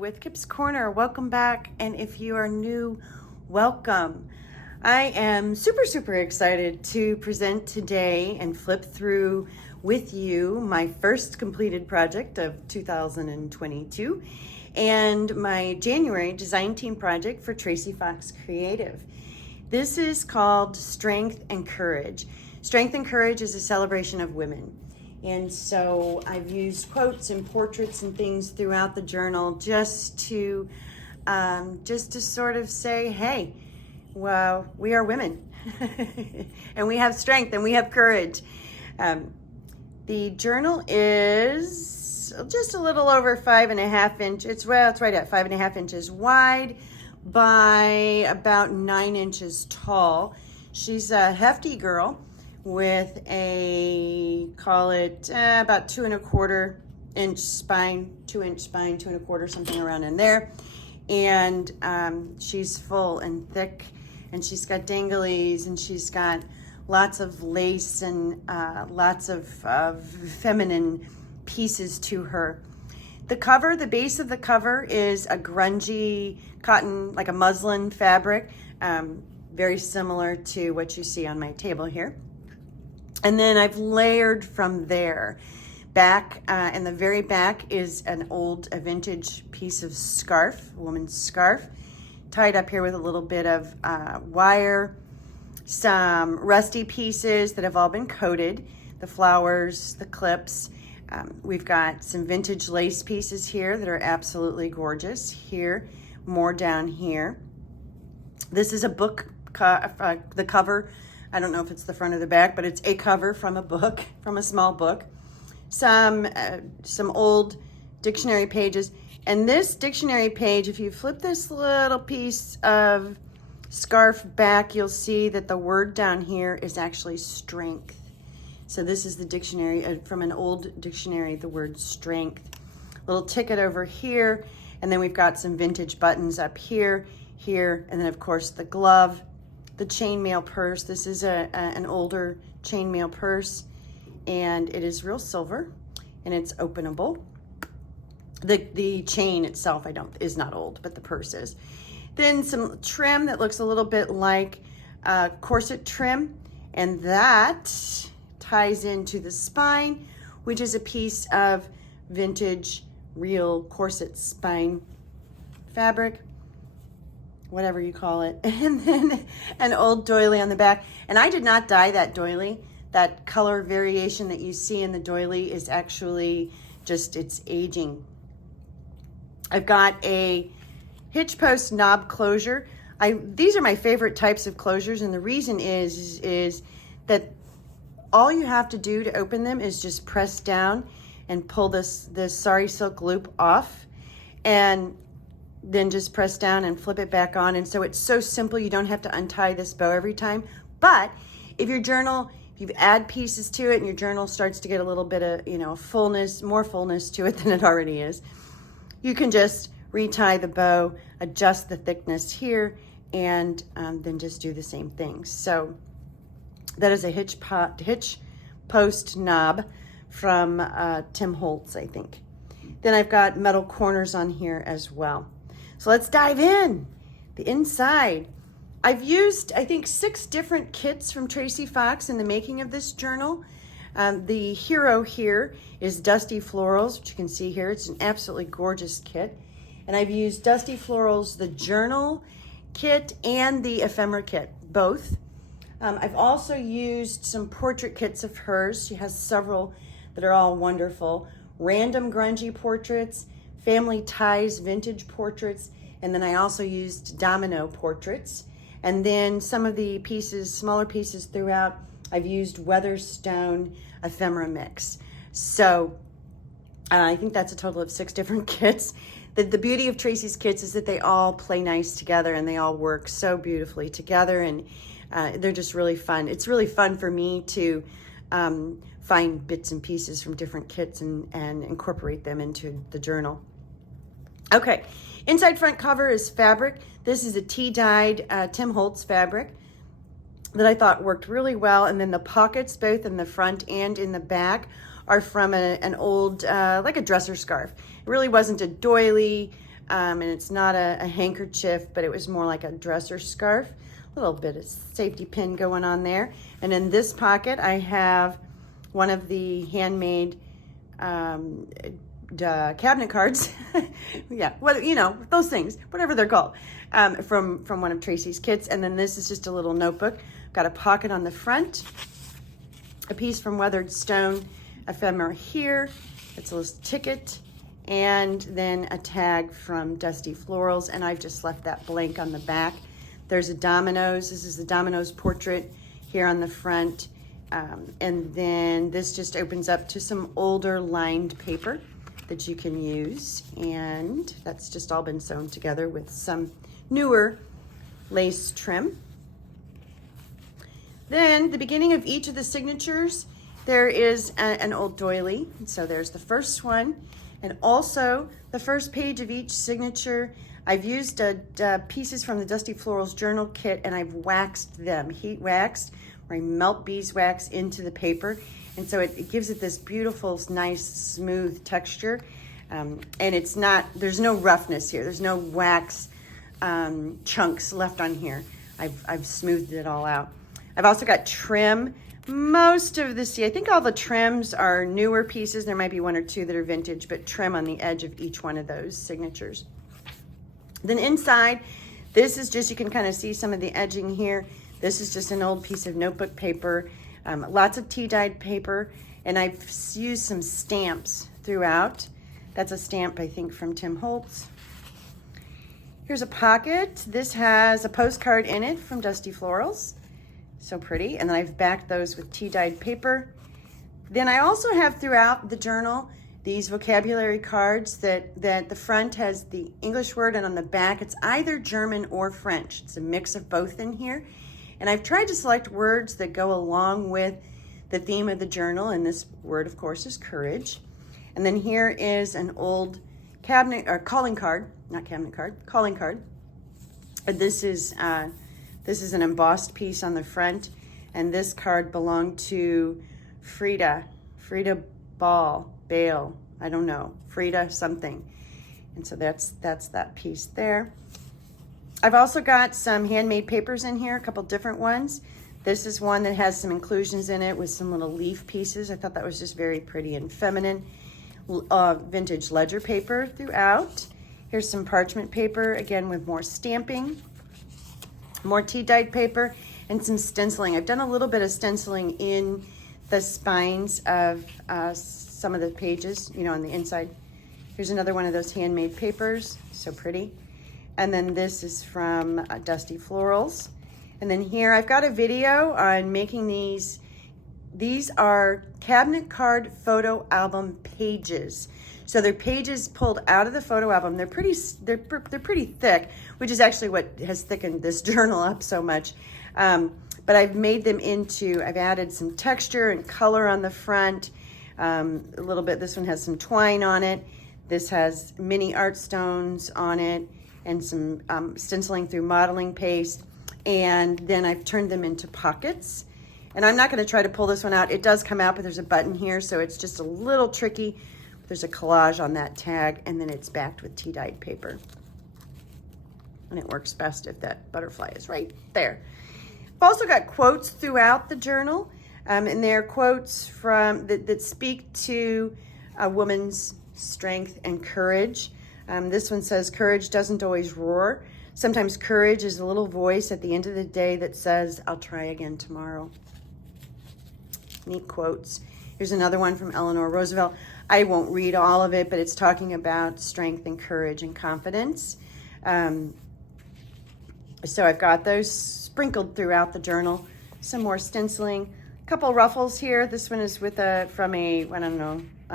with Kip's Corner. Welcome back, and if you are new, welcome. I am super excited to present today and flip through with you my first completed project of 2022 and my January design team project for Tracie Fox Creative. This is called Strength and Courage. Strength and Courage is a celebration of women. And so I've used quotes and portraits and things throughout the journal just to sort of say, hey, well, we are women and we have strength and we have courage. The journal is just a little over 5.5 inches. Well, it's right at 5.5 inches wide by about 9 inches tall. She's a hefty girl with a, call it about 2¼ inch spine, 2-inch spine, 2¼ something around in there. And she's full and thick, and she's got danglies, and she's got lots of lace and lots of feminine pieces to her. The cover, the base of the cover is a grungy cotton, like a muslin fabric, very similar to what you see on my table here. And then I've layered from there. Back, in the very back is a vintage piece of scarf, a woman's scarf, tied up here with a little bit of wire, some rusty pieces that have all been coated, the flowers, the clips. We've got some vintage lace pieces here that are absolutely gorgeous. Here, more down here. This is a book, the cover. I don't know if it's the front or the back, but it's a cover from a book, from a small book. Some old dictionary pages. And this dictionary page, if you flip this little piece of scarf back, you'll see that the word down here is actually strength. So this is the dictionary, from an old dictionary, the word strength. Little ticket over here, and then we've got some vintage buttons up here, and then of course the glove. The chainmail purse. This is an older chainmail purse, and it is real silver, and it's openable. The chain itself is not old, but the purse is. Then some trim that looks a little bit like corset trim, and that ties into the spine, which is a piece of vintage real corset spine fabric, whatever you call it, and then an old doily on the back. And I did not dye that doily. That color variation that you see in the doily is actually just its aging. I've got a hitch post knob closure. These are my favorite types of closures, and the reason is that all you have to do to open them is just press down and pull this sari silk loop off, and then just press down and flip it back on. And so it's so simple, you don't have to untie this bow every time. But if your journal, if you add pieces to it and your journal starts to get a little bit of, fullness, more fullness to it than it already is, you can just retie the bow, adjust the thickness here, and then just do the same thing. So that is a hitch post knob from Tim Holtz, I think. Then I've got metal corners on here as well. So let's dive in. The inside. I've used, I think, 6 different kits from Tracie Fox in the making of this journal. The hero here is Dusty Florals, which you can see here. It's an absolutely gorgeous kit. And I've used Dusty Florals, the journal kit, and the ephemera kit, both. I've also used some portrait kits of hers. She has several that are all wonderful. Random grungy portraits, family ties, vintage portraits, and then I also used domino portraits. And then some of the pieces, smaller pieces throughout, I've used Weatherstone ephemera mix. So I think that's a total of 6 different kits. The beauty of Tracie's kits is that they all play nice together and they all work so beautifully together, and they're just really fun. It's really fun for me to find bits and pieces from different kits and incorporate them into the journal. Okay, inside front cover is fabric. This is a tea-dyed Tim Holtz fabric that I thought worked really well. And then the pockets, both in the front and in the back, are from an old, like a dresser scarf. It really wasn't a doily. and it's not a handkerchief, but it was more like a dresser scarf. A little bit of safety pin going on there. And in this pocket, I have one of the handmade cabinet cards. Yeah, well, you know, those things, whatever they're called, from one of Tracie's kits. And then this is just a little notebook. Got a pocket on the front, a piece from Weathered Stone ephemera here. It's a little ticket, and then a tag from Dusty Florals, and I've just left that blank on the back. There's a Domino's. This is the Domino's portrait here on the front. And then this just opens up to some older lined paper that you can use. And that's just all been sewn together with some newer lace trim. Then the beginning of each of the signatures, there is an old doily. So there's the first one. And also the first page of each signature, I've used pieces from the Dusty Florals journal kit, and I've waxed them, heat waxed, where I melt beeswax into the paper. And so it gives it this beautiful, nice, smooth texture. And it's not, there's no roughness here. There's no wax chunks left on here. I've smoothed it all out. I've also got trim. Most of the, I think all the trims are newer pieces. There might be one or two that are vintage, but trim on the edge of each one of those signatures. Then inside, this is just, you can kind of see some of the edging here. This is just an old piece of notebook paper, lots of tea-dyed paper, and I've used some stamps throughout. That's a stamp, I think, from Tim Holtz. Here's a pocket. This has a postcard in it from Dusty Florals. So pretty. And then I've backed those with tea-dyed paper. Then I also have throughout the journal these vocabulary cards that the front has the English word, and on the back it's either German or French. It's a mix of both in here. And I've tried to select words that go along with the theme of the journal, and this word, of course, is courage. And then here is an old cabinet or calling card, not cabinet card, calling card. And this is an embossed piece on the front, and this card belonged to Frida Bale, I don't know, Frida something. And so that's that piece there. I've also got some handmade papers in here, a couple different ones. This is one that has some inclusions in it with some little leaf pieces. I thought that was just very pretty and feminine. Vintage ledger paper throughout. Here's some parchment paper, again with more stamping, more tea-dyed paper, and some stenciling. I've done a little bit of stenciling in the spines of some of the pages, you know, on the inside. Here's another one of those handmade papers, so pretty. And then this is from Dusty Florals. And then here I've got a video on making these. These are cabinet card photo album pages. So they're pages pulled out of the photo album. They're pretty thick, which is actually what has thickened this journal up so much. But I've made them into, I've added some texture and color on the front. A little bit, this one has some twine on it. This has mini art stones on it and some stenciling through modeling paste. And then I've turned them into pockets. And I'm not going to try to pull this one out. It does come out, but there's a button here, so it's just a little tricky. There's a collage on that tag, and then it's backed with tea-dyed paper. And it works best if that butterfly is right there. I've also got quotes throughout the journal, and they're quotes from that speak to a woman's strength and courage. This one says, "Courage doesn't always roar. Sometimes courage is a little voice at the end of the day that says, 'I'll try again tomorrow.'" Neat quotes. Here's another one from Eleanor Roosevelt. I won't read all of it, but it's talking about strength and courage and confidence. So I've got those sprinkled throughout the journal. Some more stenciling. A couple ruffles here. This one is with I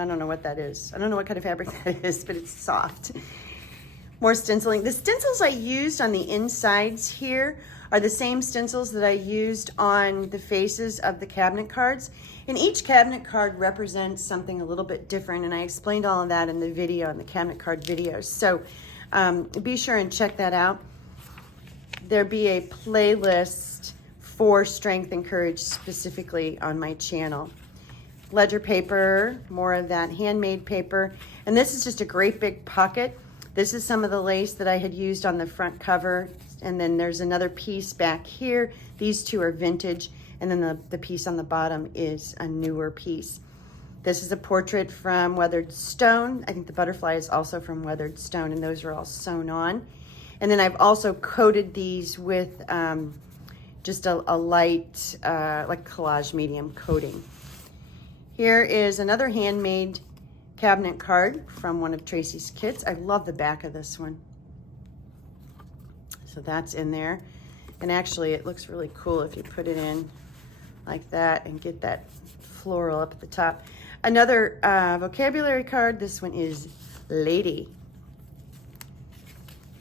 don't know what that is. I don't know what kind of fabric that is, but it's soft. More stenciling. The stencils I used on the insides here are the same stencils that I used on the faces of the cabinet cards. And each cabinet card represents something a little bit different, and I explained all of that in the video, in the cabinet card videos. So be sure and check that out. There'll be a playlist for strength and courage specifically on my channel. Ledger paper, more of that handmade paper. And this is just a great big pocket This is some of the lace that I had used on the front cover. And then there's another piece back here. These two are vintage. And then the piece on the bottom is a newer piece. This is a portrait from Weathered Stone. I think the butterfly is also from Weathered Stone, and those are all sewn on. And then I've also coated these with just a light, like collage medium coating. Here is another handmade cabinet card from one of Tracie's kits. I love the back of this one. So that's in there. And actually it looks really cool if you put it in like that and get that floral up at the top. Another vocabulary card. This one is Lady.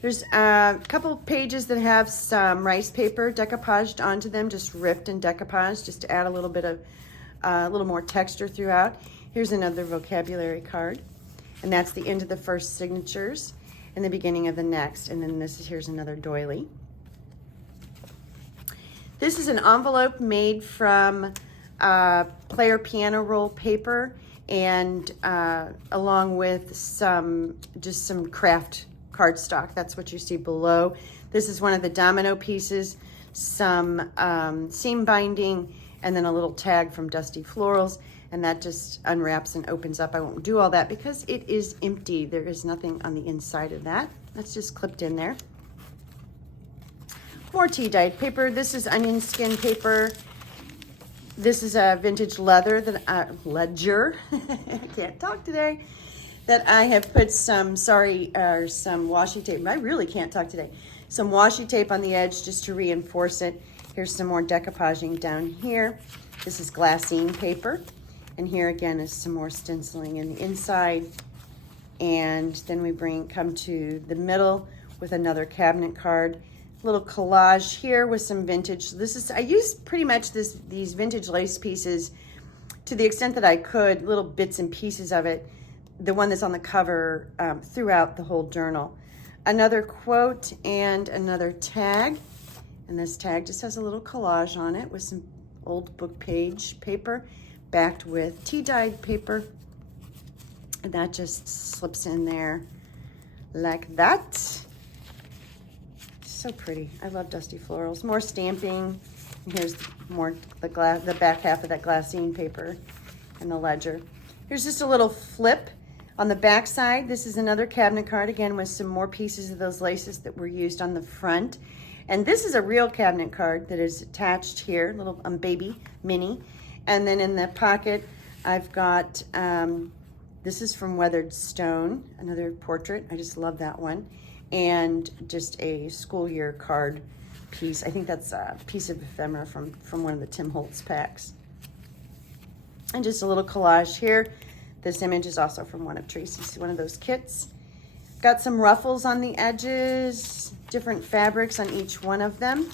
There's a couple pages that have some rice paper decoupaged onto them, just ripped and decoupaged, just to add a little bit of, a little more texture throughout. Here's another vocabulary card, and that's the end of the first signatures and the beginning of the next. And then here's another doily. This is an envelope made from player piano roll paper, and along with just some craft cardstock. That's what you see below. This is one of the domino pieces, some seam binding, and then a little tag from Dusty Florals, and that just unwraps and opens up. I won't do all that because it is empty. There is nothing on the inside of that. That's just clipped in there. More tea-dyed paper. This is onion skin paper. This is a vintage leather that ledger. I can't talk today. That I have put some washi tape. I really can't talk today. Some washi tape on the edge just to reinforce it. Here's some more decoupaging down here. This is glassine paper. And here again is some more stenciling in the inside. And then we come to the middle with another cabinet card. Little collage here with some vintage. I used pretty much these vintage lace pieces to the extent that I could, little bits and pieces of it. The one that's on the cover throughout the whole journal. Another quote and another tag. And this tag just has a little collage on it with some old book page paper backed with tea-dyed paper. And that just slips in there like that. So pretty. I love Dusty Florals. More stamping. And here's more the back half of that glassine paper and the ledger. Here's just a little flip on the back side. This is another cabinet card, again with some more pieces of those laces that were used on the front. And this is a real cabinet card that is attached here, little baby mini. And then in the pocket, I've got, this is from Weathered Stone, another portrait. I just love that one. And just a school year card piece. I think that's a piece of ephemera from one of the Tim Holtz packs. And just a little collage here. This image is also from one of Tracie's, one of those kits. Got some ruffles on the edges, different fabrics on each one of them.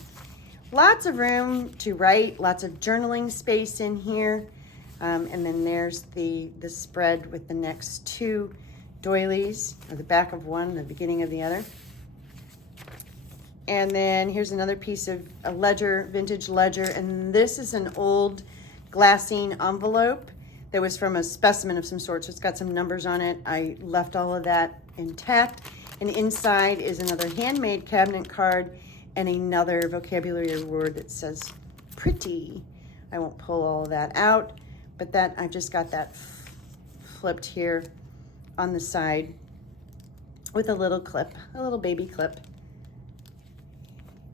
Lots of room to write, lots of journaling space in here. And then there's the spread with the next two doilies, or the back of one, the beginning of the other. And then here's another piece of a ledger, vintage ledger. And this is an old glassine envelope that was from a specimen of some sort, so it's got some numbers on it. I left all of that intact. And inside is another handmade cabinet card and another vocabulary word that says pretty. I won't pull all of that out, but that I've just got that flipped here on the side with a little clip, a little baby clip.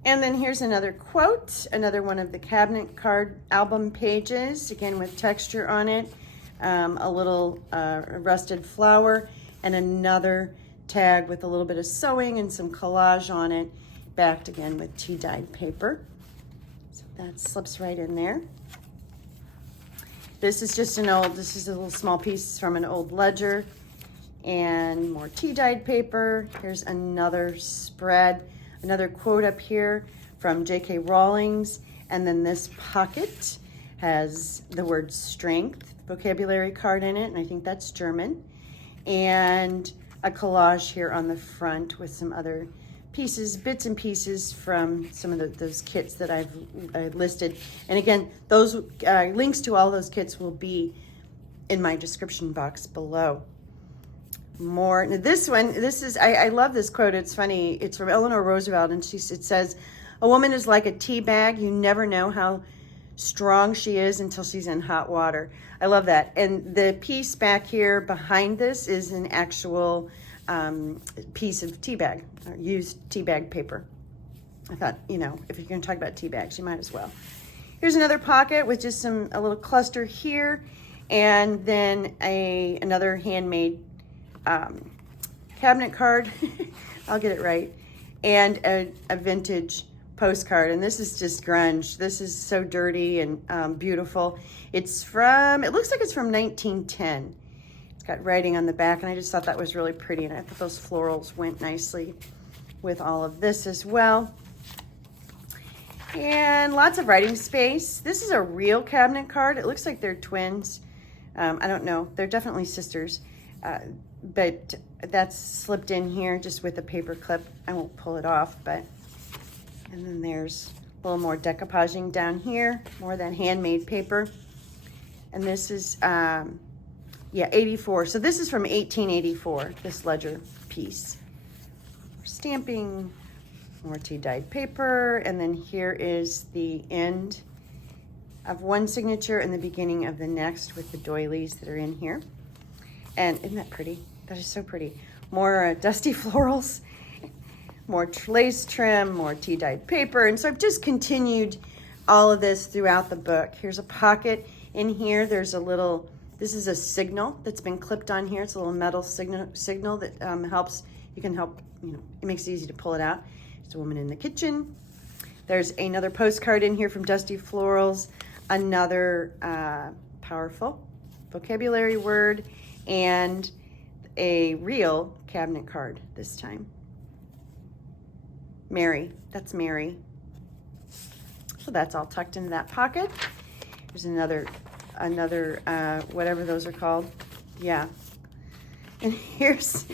And then here's another quote, another one of the cabinet card album pages, again with texture on it. A little rusted flower, and another tag with a little bit of sewing and some collage on it, backed again with tea-dyed paper. So that slips right in there. This is just this is a little small piece from an old ledger, and more tea-dyed paper. Here's another spread, another quote up here from J.K. Rowling's, and then this pocket has the word strength vocabulary card in it, and I think that's German, and a collage here on the front with some other pieces, bits and pieces from some of those kits that I've listed. And again, those links to all those kits will be in my description box below. more. Now this one, I love this quote. It's funny. It's from Eleanor Roosevelt, and it says, "A woman is like a tea bag. You never know how strong she is until she's in hot water." I love that. And the piece back here behind this is an actual piece of tea bag, or used tea bag paper. I thought, you know, if you're going to talk about tea bags, you might as well. Here's another pocket with just a little cluster here, and then another handmade cabinet card. I'll get it right. And a vintage postcard. And this is just grunge. This is so dirty and beautiful. It looks like it's from 1910. It's got writing on the back, and I just thought that was really pretty. And I thought those florals went nicely with all of this as well. And lots of writing space. This is a real cabinet card. It looks like they're twins. I don't know. They're definitely sisters. But that's slipped in here just with a paper clip. I won't pull it off, and then there's a little more decoupaging down here, more of that handmade paper. And this is, 84. So this is from 1884, this ledger piece. Stamping, more tea-dyed paper, and then here is the end of one signature and the beginning of the next with the doilies that are in here. And isn't that pretty? That is so pretty. More dusty florals, more lace trim, more tea-dyed paper. And so I've just continued all of this throughout the book. Here's a pocket in here. There's this is a signal that's been clipped on here. It's a little metal signal that helps, it makes it easy to pull it out. There's a woman in the kitchen. There's another postcard in here from Dusty Florals, another powerful vocabulary word, and a real cabinet card this time. Mary, that's Mary. So that's all tucked into that pocket. There's another whatever those are called. Yeah. And here's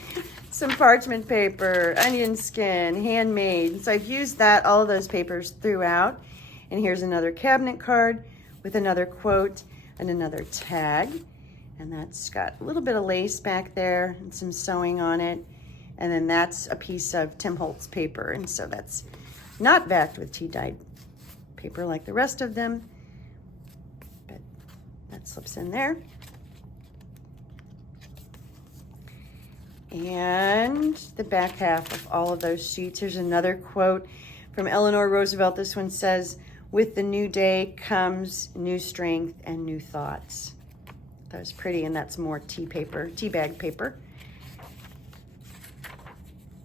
some parchment paper, onion skin, handmade. So I've used all of those papers throughout. And here's another cabinet card with another quote and another tag. And that's got a little bit of lace back there and some sewing on it. And then that's a piece of Tim Holtz paper. And so that's not backed with tea-dyed paper like the rest of them, but that slips in there. And the back half of all of those sheets, here's another quote from Eleanor Roosevelt. This one says, "With the new day comes new strength and new thoughts." That was pretty, and that's more tea bag paper.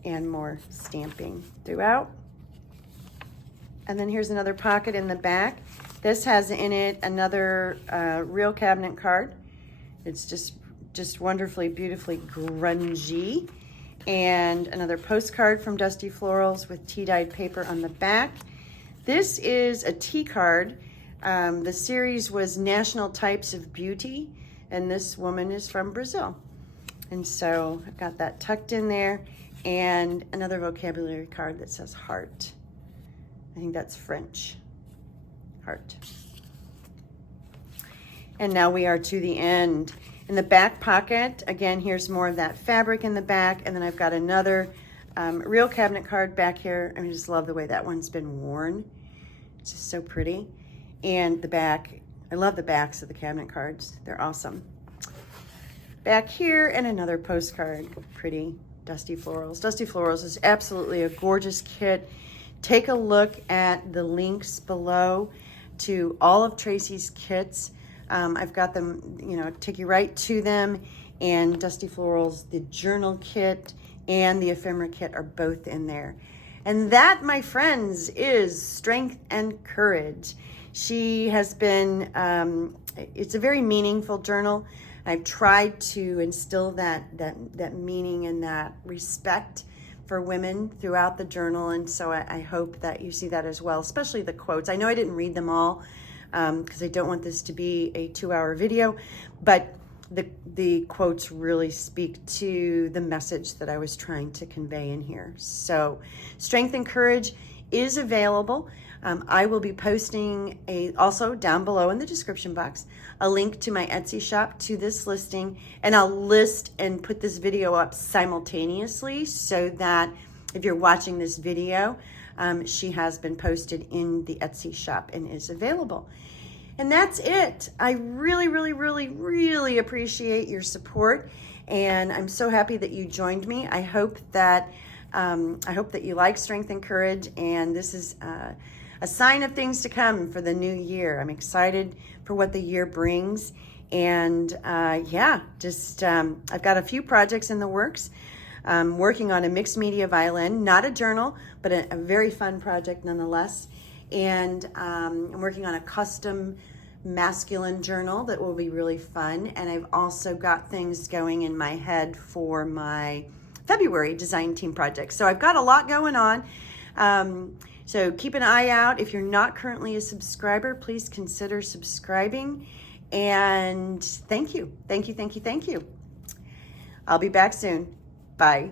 And more stamping throughout. And then here's another pocket in the back. This has in it another real cabinet card. It's just wonderfully, beautifully grungy. And another postcard from Dusty Florals with tea-dyed paper on the back. This is a tea card. The series was National Types of Beauty, and this woman is from Brazil. And so I've got that tucked in there. And another vocabulary card that says heart. I think that's French. Heart. And now we are to the end. In the back pocket, again, here's more of that fabric in the back. And then I've got another real cabinet card back here. I just love the way that one's been worn. It's just so pretty. And the back, I love the backs of the cabinet cards. They're awesome. Back here, and another postcard. Pretty. Dusty Florals. Dusty Florals is absolutely a gorgeous kit. Take a look at the links below to all of Tracie's kits. I've got them, take you right to them. And Dusty Florals, the journal kit and the ephemera kit are both in there. And that, my friends, is Strength and Courage. She has been, it's a very meaningful journal. I've tried to instill that meaning and that respect for women throughout the journal, and so I hope that you see that as well, especially the quotes. I know I didn't read them all because I don't want this to be a 2-hour video, but the quotes really speak to the message that I was trying to convey in here. So Strength and Courage is available. I will be posting also down below in the description box, a link to my Etsy shop to this listing, and I'll list and put this video up simultaneously so that if you're watching this video, she has been posted in the Etsy shop and is available. And that's it. I really, really, really, really appreciate your support, and I'm so happy that you joined me. I hope that you like Strength and Courage, and this is a sign of things to come for the new year. I'm excited for what the year brings, and I've got a few projects in the works. I'm working on a mixed media violin, not a journal, but a very fun project nonetheless. And I'm working on a custom masculine journal that will be really fun. And I've also got things going in my head for my February design team project. So I've got a lot going on. So keep an eye out. If you're not currently a subscriber, please consider subscribing. And thank you. Thank you, thank you, thank you. I'll be back soon. Bye.